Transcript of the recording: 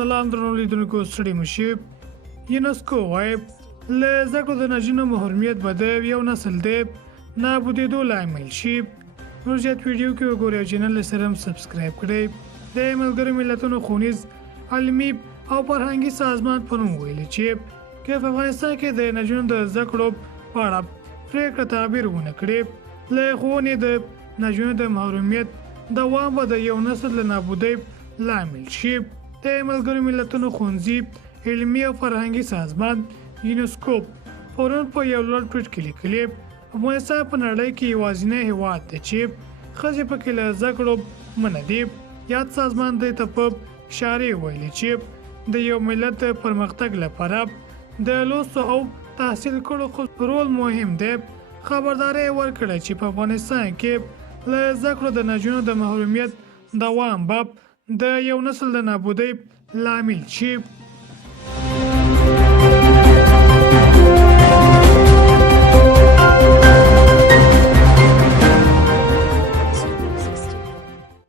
سلام درنو لیدونکو ستړي مشي یونسکو وایي له زده کړو د نجونو محرومیت به د یو نسل د نابودېدو لامل شي. نور زیات ویډیو کې وګورئ او چینل سره هم سبسکرایب کړئ. د ملګرو ملتونو ښوونیز علمي او فرهنګي سازمان په نوم ویلي چې که په افغانستان کې د نجونو د زده کړو په اړه پرېکړه تعبیر ونه کړي له ښوونې د نجونو د محرومیت دوام به د یو نسل له نابودۍ لامل شي. د ملګرو ملتونو ښوونځي علمي او فرهنګي سازمان یونسکو پرون په یو لوړ ټویټ کې لیکلي افغانستان په نړۍ کې یوازینی هیواد دی چې ښځې پکې له زده کړو منع دي. یاد سازمان دې ته په اشارې ویلي چې د یو ملت د پرمختګ لپاره د لوستو او تحصیل کړو رول مهم دی. خبرداری ورکړه چې په افغانستان کې له زده کړو د نجونو د محرومیت دوام به د یو نسل د نابودۍ لامل شي.